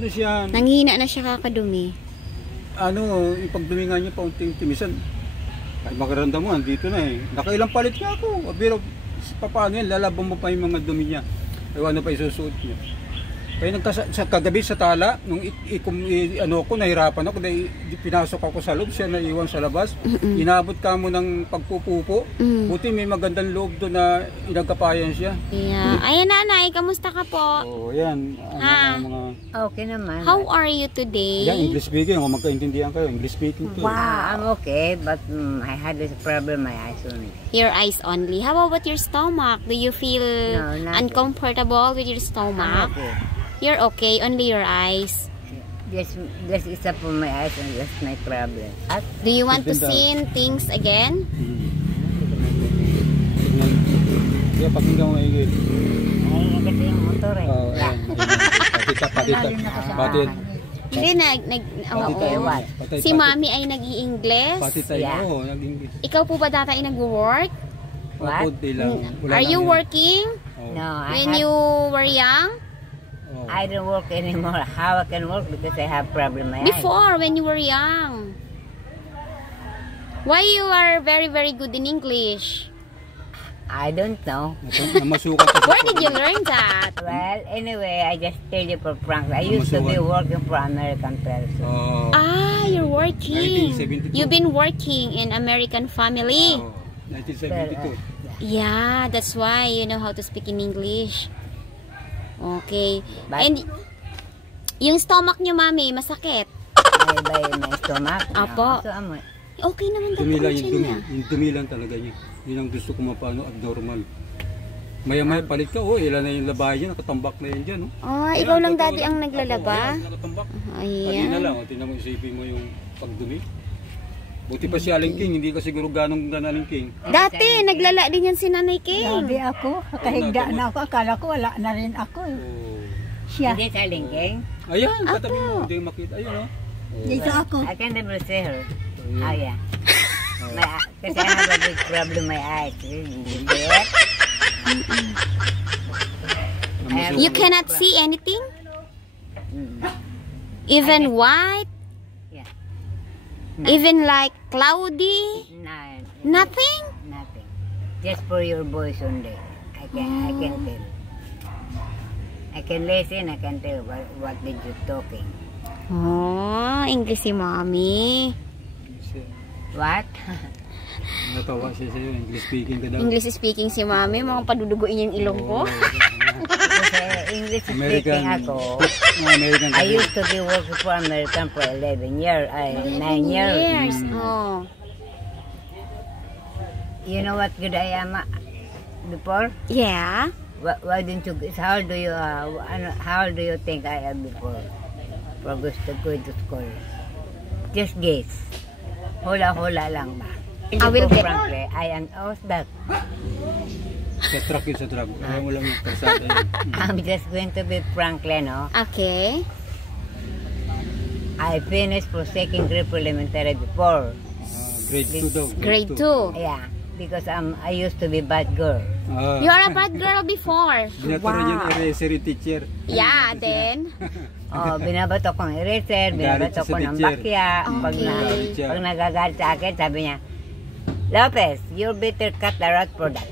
ano siya, Nanghina na siya kakadumi. ano, yung pagdumi nga niya paunti-unti, minsan, ay makaramdam mo, andito na eh. Nakailang palit nga ako, pero paano yan, lalaban mo pa yung mga dumi niya. Ewan na pa isusuot niya. Kaya sa kagabi sa tala, nung ano ko, nahirapan ako, dahil pinasok ako sa loob, siya naiwan sa labas. Inabot ka mo ng pagpupupo. Buti may magandang loob doon na inagkapayan siya. Yeah. Ayan nanay, kamusta ka po? Oo, yan. Mga... Okay naman. How are you today? Yan, English speaking. Kung magkaintindihan kayo, English speaking to. Wow, I'm okay, but I had this problem my eyes only. Your eyes only. How about your stomach? Do you feel uncomfortable with your stomach? Okay. You're okay, only your eyes. Just it's up for my eyes and that's my problem. Do you want to see things again? Kaya pakinggan mo maigit. Ay, kasi yung motor eh. Oo, ayan. Patid. Hindi, si Mami ay nag-i-English. Patid tayo, oo, nag-English. Ikaw po ba dati ay nag-work? What? Are you working? No, When you were young? I don't work anymore. How I can work because I have problem my eyes. Before, when you were young. Why you are very good in English? I don't know. Where did you learn that? Well, anyway, I just tell you for prank. I used to be working for American person. You're working. 1972. You've been working in American family. 1972. Yeah, that's why you know how to speak in English. Okay. But, and yung stomach nyo, Mami, masakit? My stomach? Apo. Okay naman daw po siya. Yung dumi lang talaga niya. Yun ang gusto ko mapano, abnormal. Maya-maya palit ka, ilan na yung labay niya, nakatambak na yun dyan. Ikaw lang dati ang naglalaba? Nakatambak. Ayan. Kanina lang, tinan mo, isipin mo yung pagdumi. Buti pa si Aling King, hindi ka siguro ganong Aling King. Dati, naglala din yan si Nanay King. Grabe ako, kahigda na ako, akala ko wala na rin ako. Siya. Hindi sa Lingging? Ayan, katabi mo, hindi makita. Ayun, Dito ako. I can never see her. Oh, yeah. Kasi I have a big problem my eyes. You cannot see anything? Even white? Yeah. Even like cloudy? No, Nothing? nothing. Just for your voice only. I can tell. I can listen, I can tell what did you talking. English si Mommy. What? Natawa siya sa'yo, English speaking ka daw. English speaking si Mommy, mga paduduguin yung ilong ko. Kasi English speaking ako. I used to be working for American for 11 years, 9 years. You know what good I am before? Yeah. Why didn't you? How do you think I am before? For go to school. Just guess. Hula lang ba? I will get. Frankly, I am that. Sa truck yun, sa truck. Ayaw mo lang yung persada yun. I'm just going to be frankly, no? Okay. I finished for second grade elementary before. Grade 2 daw. Grade 2. Yeah, because I used to be bad girl. You are a bad girl before. Binaturan yung eraser teacher. Yeah, then. Binabato kong eraser, binabato ko ng bakya. Pag nagagalit sa akin, sabi niya, Lopez, you better cut the rod for that.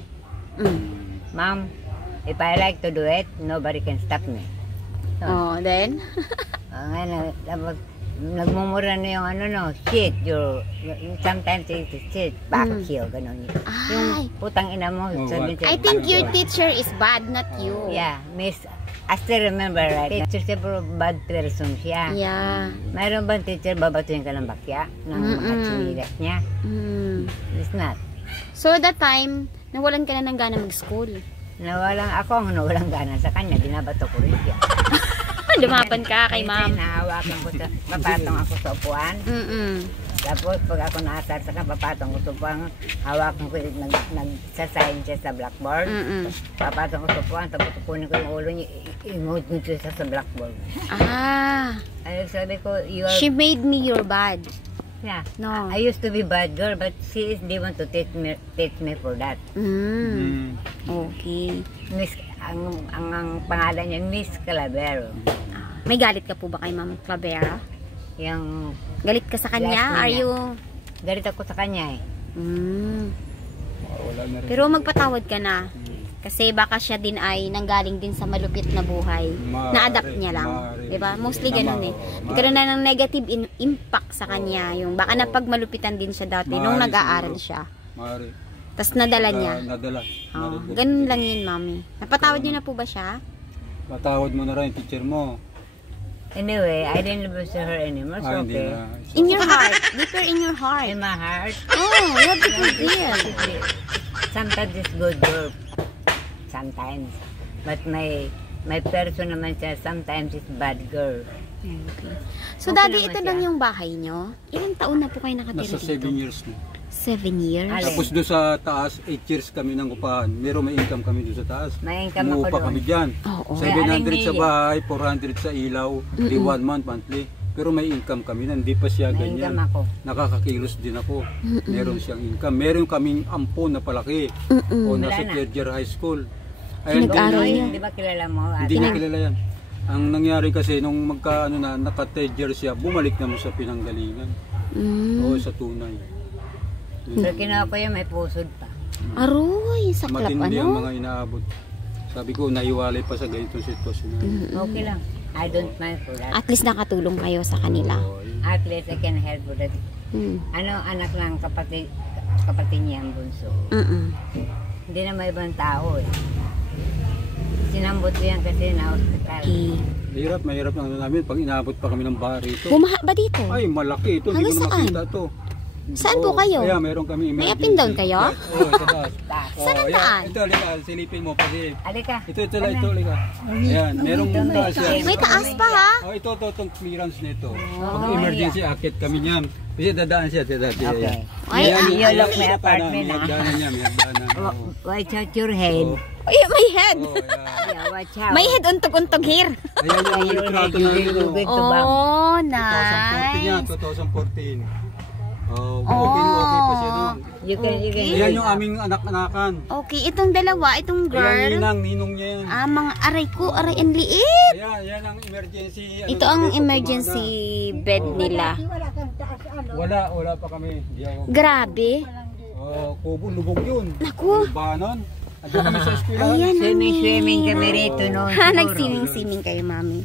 Mom, if I like to do it, nobody can stop me. Then? Tapos, nagmumura na yung shit, sometimes it's shit, back heel, gano'n yun. Yung putang ina mo. I think your teacher is bad, not you. Yeah, Miss, I still remember, right? Teacher siya, pero bad person siya. Yeah. Mayroon bang teacher, babatuhin ka ng bakya? Ng mga chinilas niya? It's not. So that time, nawalan ka na ng gana mag-school? Nawalang gana sa kanya, binabato ko rin siya. Lumaban ka kay ma'am. Nahawakan ko sa, papatong ako sa upuan. Tapos pag ako naasar sa papatong ko sa upuan, hawakan ko, nagsasign siya sa blackboard. Papatong ko sa upuan, tapos kukunin ko yung ulo niya, i-mood siya sa blackboard. Ay, sabi ko, she made me your bad. Yeah. No. I used to be bad girl, but she is the one to teach me for that. Okay. Miss, ang pangalan niya, Miss Calavero. May galit ka po ba kay Ma'am Clavera? Yung Galit ka sa kanya? Yes, Are niya. you... galit ako sa kanya eh. Wala na rin. Pero magpatawad ka na. Kasi baka siya din ay nanggaling din sa malupit na buhay. Na-adapt niya lang. Maaari. Diba? Mostly ganun eh. Nagkaroon na ng negative impact sa kanya. Yung baka napagmalupitan din siya dati nung Maaari nag-aaral siguro. siya. Maaari. Tapos nadala niya. Nadala. Oh, ganun lang yun, mami. Napatawad niyo na po ba siya? Patawad mo na rin, teacher mo. Anyway, I didn't lose her anymore, so Hindi okay. na. In your heart. Deeper in your heart. In my heart, Oh, you have to forgive. sometimes it's good girl. Sometimes. But my person naman siya, sometimes it's bad girl. Okay. So, Okay daddy, naman ito siya. lang yung bahay nyo? Ilang taon na po kayo nakatira Nasa dito? 7 years na. 7 years? Alin? Tapos doon sa taas, 8 years kami nang upahan. Meron may income kami doon sa taas. May income ako Umuupa doon. kami dyan. Oo. 700 sa bahay, 400 sa ilaw, 1 month monthly. Pero may income kami na, hindi pa siya May income ganyan. ako. Nakakakilos din ako. Meron siyang income. Meron kaming ampon na palaki. O nasa Wala na. third year high school. Ayun, Nag-aral Ay, niya. di ba kilala mo? hindi niya kilala yan. Ang nangyari kasi, nung naka third year siya, bumalik naman sa pinanggalingan. O sa tunay. So kinuha ko yun, may pusod pa. Aroy, saklap Matindi ang ano? mga inaabot. Sabi ko, naiwalay pa sa ganitong sitwasyon. Okay lang. I don't mind for that. At least nakatulong kayo sa kanila. At least I can help for that. Mm. Ano, anak lang kapatid niya ang bunso. Hindi na may ibang tao eh. Sinambot ko yan kasi na-hospital. Okay. Mahirap ang ano namin pag inaabot pa kami ng bar ito. Bumaha ba dito? Ay, malaki ito. Hanggang Hindi ko na saan? makita ito. Saan po kayo? Kaya meron kami May emergency. up and down kayo? Oo, sa taas. Saan ang Oo, daan? Ito, lika, silipin mo kasi. Alika. Ito, lika. Ayan, merong taas yan. May taas pa ha? Oh, ito, itong clearance nito. Pag emergency, akit kami niyan. Kasi dadaan siya, dati. Okay. Ay, you look my apartment, May ah. hagdanan niya, may hagdanan. Watch out your head. Oo. Ay, may head! Oo, ayan. Yeah, watch out. May head untog-untog here. Ayan yung Your litrato head, na you yun. will go to back. Oh, 2014 yan, nice. 2014. Oh, okay pa siya doon. You can Ayan yung aming anak-anakan. Okay, itong dalawa, itong Ayan, girl. ninong niya yan. Mga aray ko, aray ang liit. Ayan, yan ang emergency. Ito ang emergency bed nila. Wala kang taas ano. Wala pa kami. Di ako. Grabe. Kubo, lubog yun. Naku. Banon. Andun kami sa eskwelahan. Ayan ang Swimming kami rito noon. Ha, siguro. nag-swimming kayo, mami.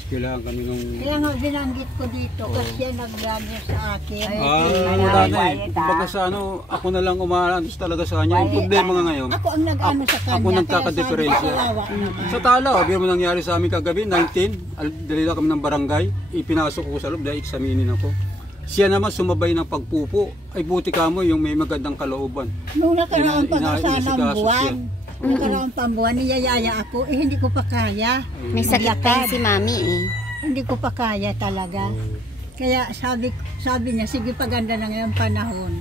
Eskwelahan kami nung... Kaya nga binanggit ko dito kasi yan nag-ganya sa akin. wala na eh. Kumbaga sa ano, ako na lang umaalantos talaga sa kanya. Yung problema nga ngayon, Ako ang nag-ano sa kanya. ako nagkakadeferensya. Kaya sabi ko, kawawa naman. Sa Tala, biro mo nangyari sa amin kagabi, 19, dalila kami ng barangay, ipinasok ko sa loob dahil examinin ako. Siya naman sumabay ng pagpupo. Ay buti ka mo yung may magandang kalooban. Nung nakaraang Inasikaso pag-asanang siya. buwan, nakaraang pambuwan, niyayaya ako, hindi ko pa kaya. May sakit pa si mami eh. Hindi ko pa kaya talaga. Kaya sabi niya, sige paganda na ngayong panahon.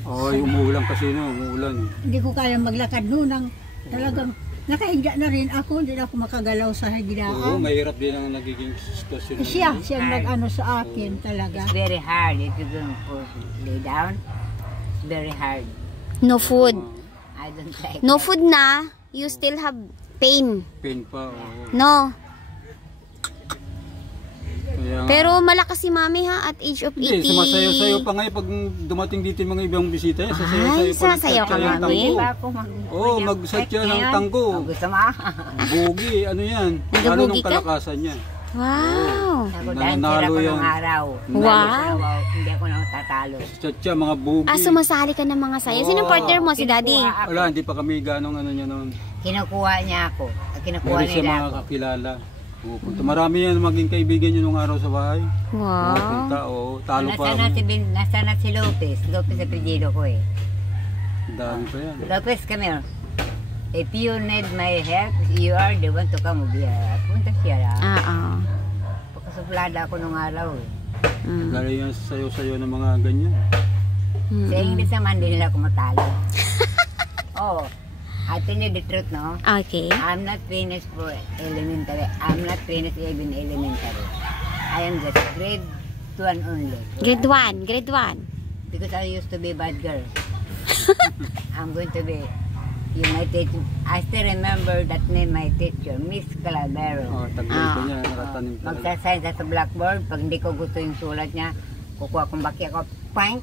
Ay, umuulan kasi no, umuulan. Hindi ko kaya maglakad noon. Talagang nakahiga na rin ako, hindi na ako makagalaw sa Oo, higdaan. mahirap din ang nagiging sitwasyon. Siya nag-ano sa akin talaga. It's very hard if you don't lay down. It's very hard. No food. I don't like No food na, you still have pain. Pain pa, oo. No. Kaya nga, Pero malakas si mami ha at age of 80. hindi, sumasayaw-sayaw pa ngayon pag dumating dito yung mga ibang bisita. Ay, sasayaw ka, ng mami? tanggo. pa ako Oo, magsatya ng tanggo. Gusto mo? Bugi, ano yan? Lalo Nagabugi nung ka? kalakasan niya. Wow. Ako Nananalo dancer ako yan. nung araw. Wow. Hindi ako natatalo. Satya, mga bugi. Sumasali ka ng mga saya. Sinong partner mo? Si daddy? Kinukuha ako. Wala, hindi pa kami ganong ano niya noon. Kinukuha niya ako. Kinukuha Meron siya nila mga ako. kakilala. Pupunta. Marami yan maging kaibigan niyo nung araw sa bahay. Wow. Pupunta, talo pa. Nasa na si Lopez. Lopez apelyido ko eh. Dami pa yan. Lopez, come here. If you need my help, you are the one to come over here. Punta siya lang. Pagkasuplada ako nung araw eh. Lalo yan sayo-sayo ng mga ganyan. Sa English naman, hindi nila ako matalo. Oh, I tell you the truth, no? Okay. I'm not finished for elementary. I'm not finished even elementary. I am just grade 1 only. Grade 1, grade 1. Because I used to be bad girl. I'm going to be, my teacher, I still remember that name, my teacher, Miss Calavero. Taglito niya, nakatanim talaga. Magsasign ka sa blackboard, pag hindi ko gusto yung sulat niya, kukuha kong baki ako, pink.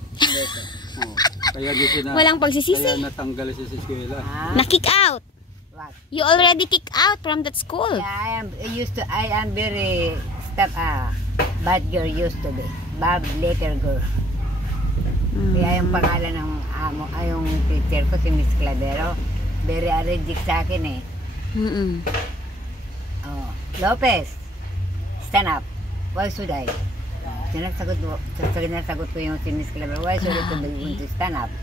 Kaya dito na, Walang pagsisisi. Kaya natanggal siya sa eskwela. Na-kick out. What? You already kicked out from that school. Yeah, I am very bad girl used to be. Bad little girl. Kaya yung pangalan ng amo, yung teacher ko, si Miss Clavero, very allergic sa akin eh. Oh, Lopez, stand up. Why should I? Sinasagot ko yung si Miss Clavero, why should I to be going to stand up?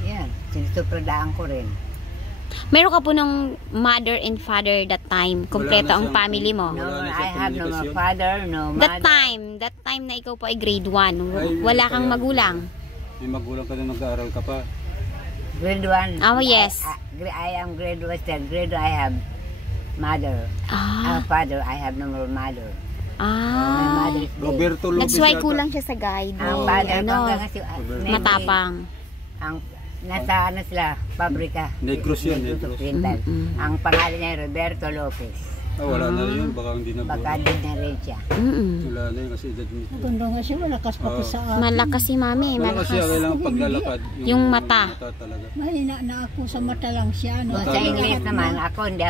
Yan, sinusupradaan ko rin. Meron ka po ng mother and father that time. Kompleto ang family mo. No, Wala na I siyang have no komunikasyon. father, no That mother. time na ikaw po ay grade 1. Ay, Wala kang kaya- magulang. May magulang ka na nag-aaral ka pa. Grade 1. Oh, yes. I am grade 1. Grade 1, I have mother. Father, I have no more mother. My mother is dead. Roberto Lopez That's why yata. kulang siya sa guide. Ang father, Roberto. Matapang. Nasa ano sila, pabrika. Negros yun, Negros. Oriental. Ang pangalan niya Roberto Lopez. Wala na yun, baka hindi na Baka buhay. din na rin siya. Wala na yun kasi edad mo. Maganda nga siya, malakas pa ko sa akin. Malakas si mami. Wala kasi Malakas. kailangan paglalakad. Yung mata. talaga. Mahina na ako sa mata lang siya. No? Sa English naman, hindi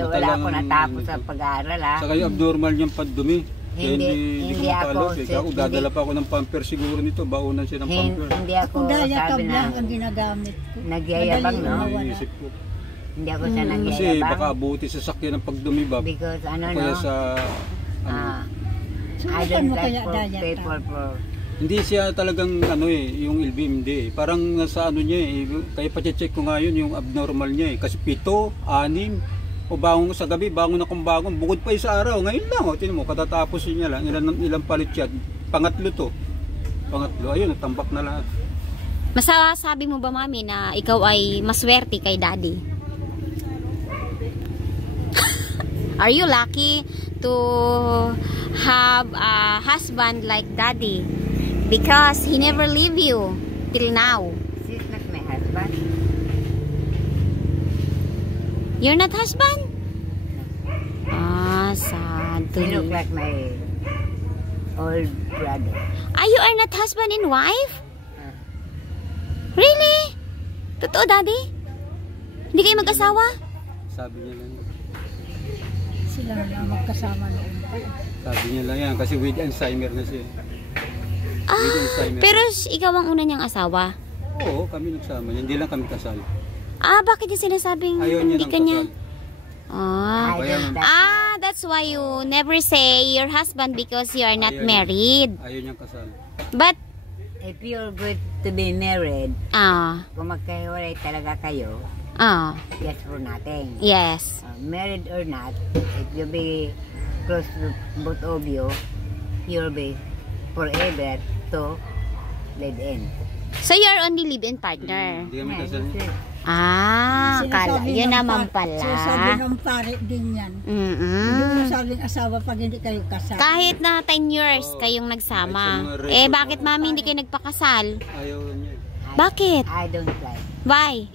wala Matalang- ako natapos sa pag-aaral ha. Saka yung abnormal niyang pagdumi. Kaya Hindi ko ako, mapalo. Ako dadala pa ako ng pamper siguro nito. Baunan siya ng pamper. Hindi ako Ako diatab sabi na lang ang ginagamit ko. nagyayabang, Madali no? mawala. Iisip ko. Hindi ako sa Kasi nagyayabang. baka abuti sa sakyan ng pagdumi ba? Because ano Kaya no, sa... I Subukan don't mo like kaya for diatab. paper for Hindi siya talagang yung LV hindi eh. Parang sa ano niya eh. Kaya pa-check ko nga yun yung abnormal niya eh. Kasi 7, 6 o bangon ko sa gabi, bangon akong bangon. Bukod pa yung sa araw. Ngayon lang tinan mo, katatapos niya lang. Ilang palit siya. Pangatlo to. Pangatlo. Ayun, natambak na lahat. Masasabi mo ba mami na ikaw ay maswerte kay daddy? Are you lucky to have a husband like daddy? Because he never leave you till now. she's not my husband. You're not husband? Sad to He look hear. like my old brother. You are not husband and wife? Really? Totoo, daddy? Hindi kayo mag-asawa? Sabi niya lang. Sila na magkasama noon. Sabi niya lang yan. Kasi with Alzheimer na siya. With Alzheimer. Pero ikaw ang una niyang asawa. Oo, kami nagsama niya. Hindi lang kami kasal. Bakit yung sinasabing Ayaw niya hindi ng ka niya? kasal. I don't like That's why you never say your husband because you are not Ayaw niya. married. Ayaw niyang kasal. But, if you're good to be married, kung magkahiwalay talaga kayo, yes for nothing. yes. Married or not, if you be close to both of you, you'll be forever to live in. So, you're only live-in partner. Hindi kami kasal niya. Kala, yun naman Sinasabi pala. ng pare din yan. Hindi mo sabing asawa pag hindi kayo kasal. Kahit na 10 years kayong nagsama. Bakit mami hindi kayo nagpakasal? Ayaw niya. Bakit? I don't like. Why?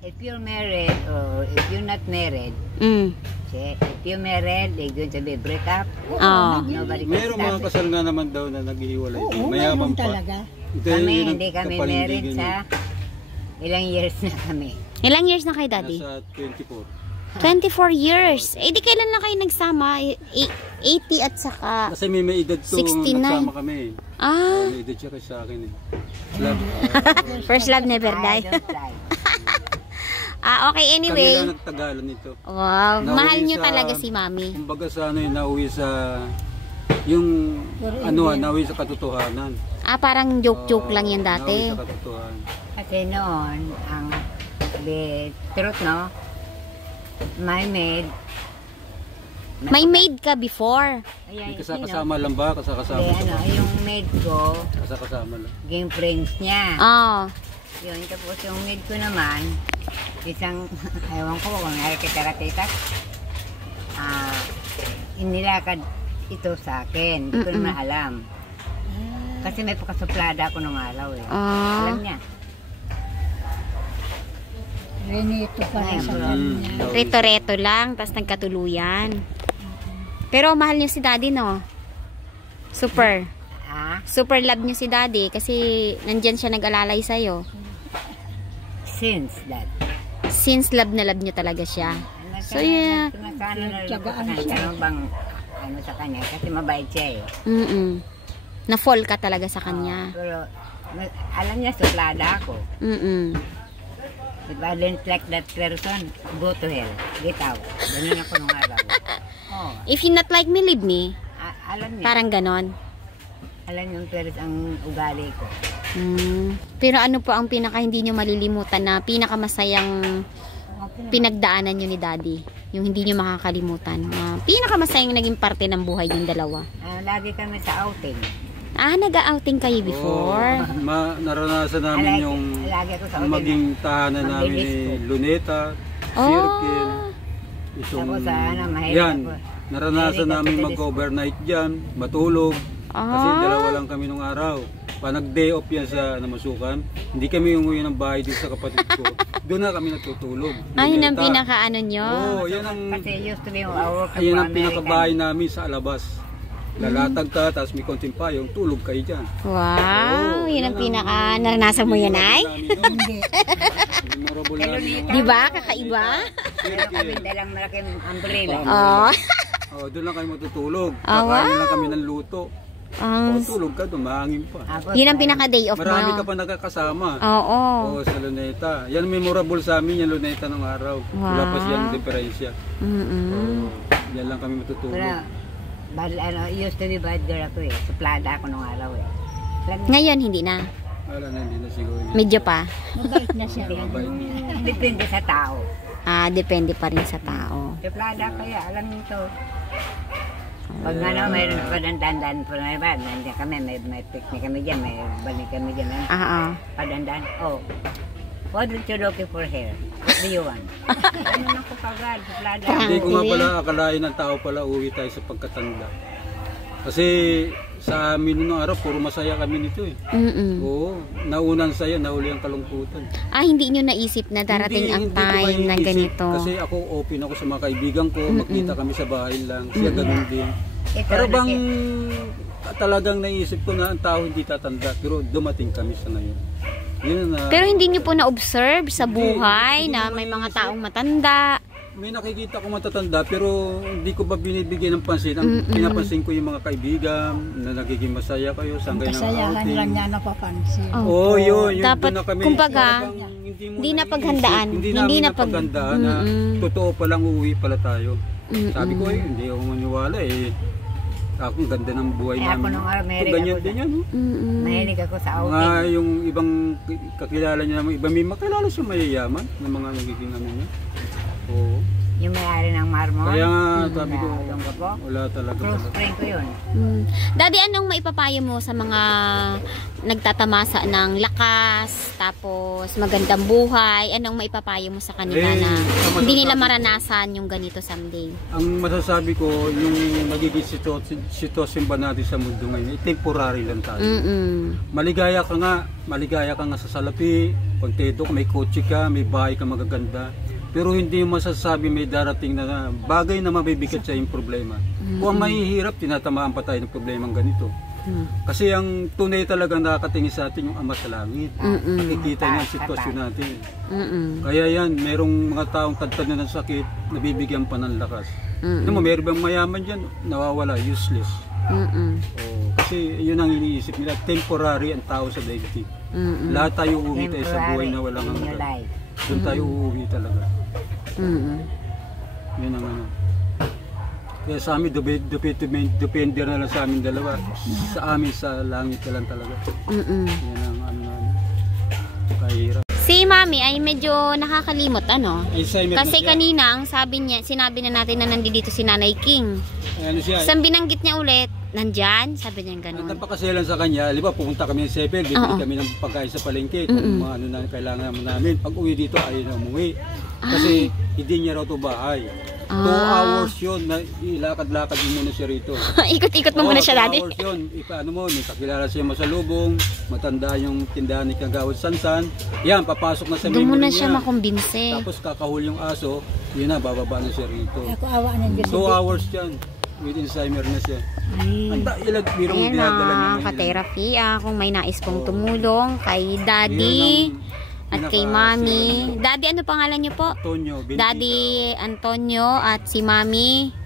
If you're married or if you're not married, if you're married, they're going to be break up. Nobody can Mayroong mga stop it. kasal nga naman daw na naghihiwalay. Oo, Mayaman mayroon pa. talaga. Ito Kami, yun ang hindi kami kapalindigan married niya. sa ilang years na kami. Ilang years na kayo, daddy? Nasa 24. 24 years. Di kailan na kayo nagsama? 80 at saka... Kasi may edad to 69. nagsama kami. May edad siya kasi sa akin eh. Love, First love never I die. don't like. Okay, Kami anyway. lang nagtagalan nito. Wow, Nauwi mahal nyo sa- talaga si mami. Kumbaga sa ano yun, nauwi sa... Yung nauwi sa katotohanan. Parang joke-joke lang yan dati. Nauwi sa katotohanan. Kasi noon, ang the truth, no? My maid, May maid ka before. ayan, May kasama lang ba? Kasakasama yung maid ko, Kasakasama lang. game friends niya. Yun, tapos yung maid ko naman, isang, ewan ko kung nakikita-kita, inilakad ito sa akin. Hindi ko naman alam. Kasi may pakasuplada ako nung araw eh. Alam niya. Renito pala sa kanya. Reto-reto lang, tapos nagkatuluyan. Pero mahal niyo si daddy, no? Super. Super love niyo si daddy kasi nandyan siya nag-alalay sa'yo. Since that. Since love na love niyo talaga siya. So, yeah. Nagtsagaan siya. Ano sa kanya, kasi mabait siya eh. Na-fall ka talaga sa kanya. Pero alam niya, suplada ako. If I didn't like that person, go to hell. Get out. Ganun ako nung araw. If you not like me, leave me. Alam niya. Parang ganon. Alam niyo pero ang ugali ko. Pero ano po ang pinaka hindi nyo malilimutan na pinakamasayang pinagdaanan nyo ni daddy? Yung hindi nyo makakalimutan. Pinakamasayang naging parte ng buhay yung dalawa. Lagi kami sa outing. Nag-outing kayo before? Naranasan namin yung maging tahanan namin ni Luneta, Circle. Yan, naranasan namin mag-overnight dyan, matulog. Kasi dalawa lang kami nung araw. Pa nag-day off yan sa Namasukan, hindi kami umuwi ng bahay dito sa kapatid ko. Doon na kami natutulog. Yun ang pinaka-ano nyo? Yan ang, kasi used to be our work yan ang pinakabahay namin sa Alabas. Lalatag ka, tapos may konting payong, tulog kayo dyan. Wow, yun ang pinaka naranasan mo yan, ay? Hindi. Di ba? Kakaiba? Meron kami dalang malaking umbrella. Doon lang kayo matutulog. Kakain lang kami ng luto. Tulog ka, dumangin pa. Yun ang pinaka-day off mo. Marami ka pa nakakasama. Sa Luneta. Yan memorable sa amin, yung Luneta ng araw. Wala pa siyang diferensya. Yan lang kami matutulog. Used to be bad girl ako eh. Suplada ako nung araw eh. Ngayon, hindi na. Wala na, hindi na siguro. Medyo pa. Mabait na siya. Depende sa tao. Depende pa rin sa tao. Suplada kaya, alam niyo to. Pag mayroon pa dandan po na iba, nandiyan kami, may picnic kami dyan, may balik kami dyan. Padandan, what did you looking for here? What do you want? Ano na ko kagad, suplada. Hindi ko nga pala akalain ng tao pala uwi tayo sa pagkatanda. Kasi sa amin nung araw, puro masaya kami nito eh. Oo, naunan saya, nahuli ang kalungkutan. Hindi nyo naisip na darating ang time na ganito? Kasi ako open ako sa mga kaibigan ko, magkita kami sa bahay lang, siya ganun din. Pero bang talagang naisip ko na ang tao hindi tatanda, pero dumating kami sa ngayon. Pero hindi nyo po na-observe sa buhay na may mga taong matanda? May nakikita ko matatanda pero hindi ko ba binibigyan ng pansin. Ang pinapansin ko yung mga kaibigan na nagiging masaya kayo, saan kayo ng outing. Kasayahan lang niya napapansin. Yun. Dapat, na kami, kumbaga, hindi na paghandaan. Hindi na paghandaan na totoo palang uuwi pala tayo. Sabi ko hindi ako maniwala eh. Ang ganda ng buhay namin. Ako nung araw, ganyan din yan. Mahilig ako sa outing. Mga yung ibang kakilala niya naman, iba may makilala siya mayayaman ng mga nagiging ano niya. Oo. Yung may-ari ng Marmon. Kaya nga, sabi ko, wala talaga. Close friend ko yun. Daddy, anong maipapayo mo sa mga nagtatamasa ng lakas, tapos magandang buhay? Anong maipapayo mo sa kanila na hindi nila maranasan yung ganito someday? Ang masasabi ko, yung magiging sitwasyon ba natin sa mundo ngayon, temporary lang tayo. Maligaya ka nga sa salapi, pag teto ka, may kotse ka, may bahay ka magaganda. Pero hindi mo masasabi may darating na bagay na mabibigat sa yung problema. Kung ang mahihirap, tinatamaan pa tayo ng problemang ganito. Kasi ang tunay talagang nakakatingin sa atin yung Ama sa Langit. Nakikita niya ang sitwasyon natin. Kaya yan, merong mga taong tagtad na ng sakit, nabibigyan pa ng lakas. Meron bang mayaman dyan, nawawala, useless. Kasi yun ang iniisip nila, temporary ang tao sa daigdig. Lahat tayo uuwi tayo sa buhay na walang hanggan. Doon tayo uuwi talaga. Yun ang ano. Kaya sa amin, depende na lang sa amin dalawa. Sa amin, sa langit na lang talaga. Yan ang ano namin. Kahirap. Si Mami ay medyo nakakalimot, ano? Kasi kanina, ang sinabi na natin na nandito si Nanay King. Saan binanggit niya ulit? Nandyan? Sabi niya gano'n. Ang napakaselan sa kanya, di ba, pupunta kami ng Sevel, bibili kami ng pagkain sa palengke, kung mga ano na kailangan naman namin. Pag uwi dito, ayaw na umuwi. Kasi hindi niya raw ito bahay. hours yun na ilakad-lakad mo muna siya rito. Ikot-ikot mo muna siya, Daddy. 2 hours yun. Ipaano mo, may kakilala siya masalubong, matanda yung tindahan ni Kagawad Sansan. Yan, papasok na sa Doon mo na memory siya niya. makumbinse. Tapos kakahul yung aso, yun na, bababa na siya rito. Ako awa ng Diyos. 2 hours yan. With Alzheimer na siya. Ay. Ilag biro mo Ayan dinadala niya na, ngayon. ka-therapy. Kung may nais pong tumulong kay Daddy at kay Mami. Daddy, ano pangalan niyo po? Antonio, Daddy Antonio at si Mami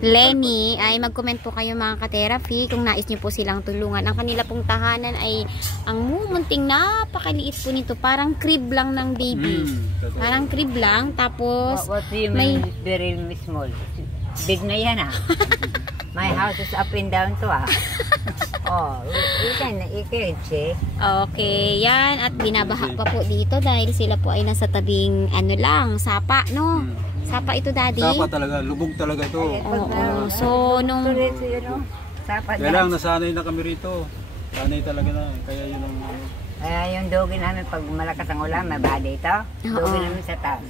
Lenny. Ay mag-comment po kayo mga ka-therapy kung nais niyo po silang tulungan. Ang kanila pong tahanan ay ang mumunting napakaliit po nito. Parang crib lang ng baby. Parang crib lang. Tapos What do you mean very small? Big na yan My house is up and down to Oh, you can see. okay, yan. At binabaha pa po dito dahil sila po ay nasa tabing ano lang, sapa, no? Sapa ito, Daddy. Sapa talaga, lubog talaga ito. Oo. So, nung... Kaya lang, nasanay na kami rito. Sanay talaga na. Kaya yun ang... Kaya yung dogi namin pag malakas ang ulan, mabaha dito. Dogi namin sa taas.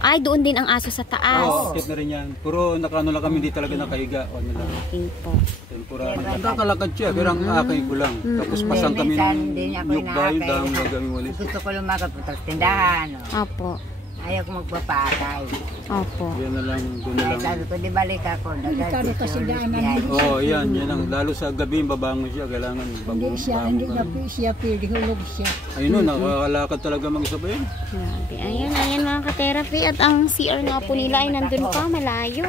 Ay, doon din ang aso sa taas. Oo, akit na rin yan. Puro nakano lang kami, hindi talaga nakahiga. O ano lang. Okay po. Tempura. Nagkakalakad siya, pero ang akay ko lang. Tapos pasang kami Minsan, ng hindi niya ako nyug bayo, inaakay. dahang gagawin ulit. Gusto ko lumakad punta sa tindahan. Opo. Ayaw ko magpapaakay. Opo. Yan na lang, doon na Kaya lang. sabi ko, di balik ako. Delikado kasi daanan dito. Oo, yan lang. Lalo sa gabi, babangon siya. Kailangan Hindi bago. na siya pwede, hulog siya. Ayun no, nakakalakad talaga mag-isa pa yun. Grabe. Ayan mga ka-therapy. At ang CR nga po nila ay nandun pa, malayo.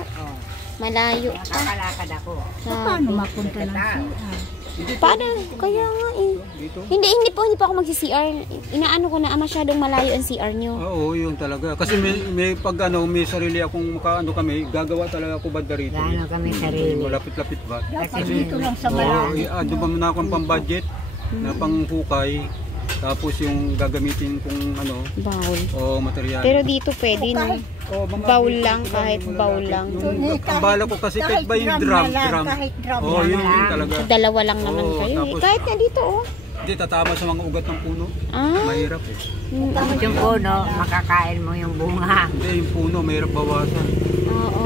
Malayo pa. Nakakalakad ako. Paano mapunta ng CR? Paano? Kaya nga eh. Dito. Hindi pa ako magsi-CR. Inaano ko na masyadong malayo ang CR nyo. Oo, yun talaga. Kasi may pag ano, may sarili akong makaano kami, gagawa talaga ako banda rito. Gano'n kami sarili. Malapit-lapit ba? Dapat dito lang sa Oo, bayan. ando pa muna akong pang-budget na pang-hukay. Tapos yung gagamitin kong ano, Bowl. o material. Pero dito pwede no. Oh, mga Bowl basic lang, kahit mga bowl lalaki. lang. Yung ang bala ko kasi kahit ba yung drum. Kahit drum Oh, yun lang. talaga. Dalawa lang naman Oo, kayo eh. tapos- Kahit nga dito oh. Hindi tatama sa mga ugat ng puno. Ah. Mahirap eh. Tapos yung puno, makakain mo yung bunga. Hindi, yung puno, mahirap bawasan. Oo.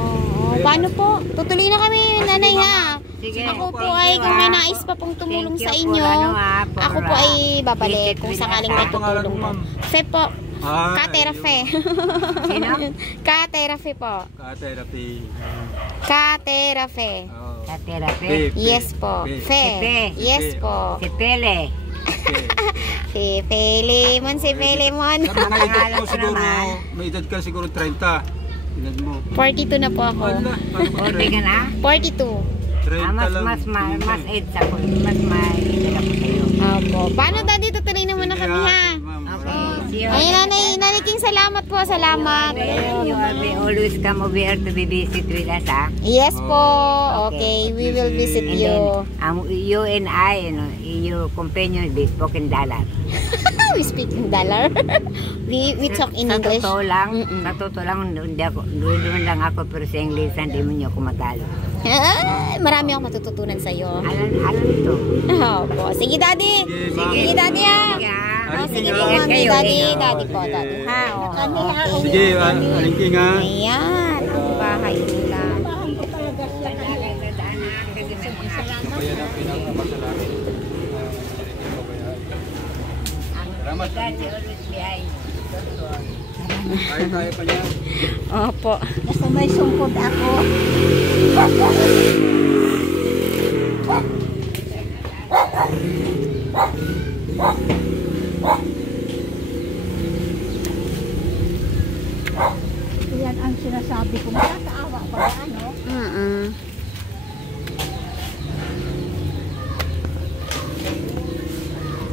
Paano po? Tutuloy na kami, nanay ha. Sige. Ako po ay kung may nais pa pong tumulong Thank sa you inyo, po, ano, for, ako po ay babalik visit kung with sakaling us, may ah. Pangalan tutulong mo, po. ma'am? Fe po. Ah, Ka-therapy. Sino? Ka-therapy po. Ka-therapy. Ka-therapy. Oh. Sa therapy. Yes po. Fe. Fe. Fe. Yes po. Si Pele. Si Pelemon, si Pelemon. Sa mga edad Pangalan ko ko siguro, naman. may edad ka siguro 30. Edad mo. 42 na po ako. Wala. Paano ba Orbe ka na? 42. 30 mas lang. mas age ako. Mas may ako sa'yo. Opo. Paano daddy? Tutuloy na muna kami ha. Okay. Ayun, Nanay King, salamat po. Salamat. You will always come over here to be visit with us, ha? Yes po. Okay, we will visit And you. then, you and I, your companion, be spoken dollar. We speak in dollar. we talk in Sa English. totoo lang, Mm-mm. sa totoo lang, doon lang ako, pero sa English, hindi mo niyo ako matalo. Ay, marami akong matututunan sa iyo. Alam ito. Opo. Sige, daddy. Sige, daddy ha. Oh, sige po, Ingat mami. kayo, Daddy, eh. daddy po, daddy. Ha, oh. Okay. Sige, alingking ha. Ayan, ang bahay nila. Bahan ko talaga siya. Kaya na pinakamasalamat. Salamat. Kaya pa niya. Opo. Basta may sungkod ako. Yan ang sinasabi ko. Makakaawa pa ba, ano?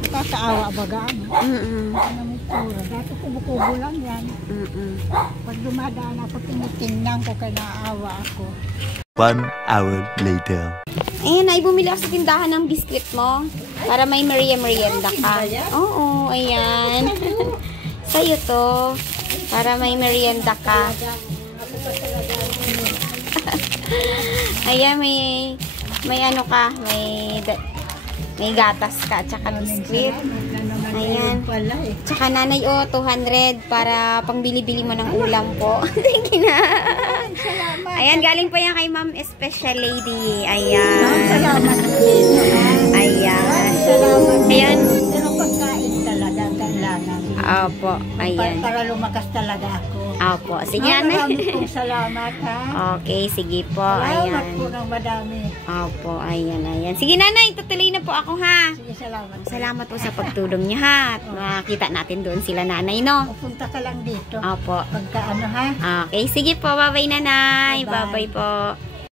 Kakaawa ba ga, ano? Ano may tura? Dati kubo-kubo lang yan. Pag dumadaan ako, tinitingnan ko kaya naawa ako. 1 hour later. Ayan, ay bumili ako sa tindahan ng biscuit mo. Para may merienda ka. Oo, ayan. Sa'yo to. Para may merienda ka. Ayan, may ano ka, may gatas ka, at saka biscuit. Ayan. Pala eh. Tsaka nanay, 200 para pangbili-bili mo ng ulam po. Sige na. Salamat. Ayan, galing pa yan kay Ma'am Special Lady. Ayan. Salamat. Ayan. Salamat. Ayan. Pero pagkain talaga kailangan. Opo. Ayan. Para lumakas talaga ako. Opo. Sige, nanay. Maraming pong salamat ha. Okay, sige po. Salamat Ayan. po ng madami. Opo, ayan. Sige, nanay, tutuloy na po ako, ha? Sige, salamat. Salamat po sa pagtulong niya, ha? At makita natin doon sila, nanay, no? Pupunta ka lang dito. Opo. Pagka ano ha. Okay, sige po. Bye-bye, nanay. Bye-bye. Bye-bye po.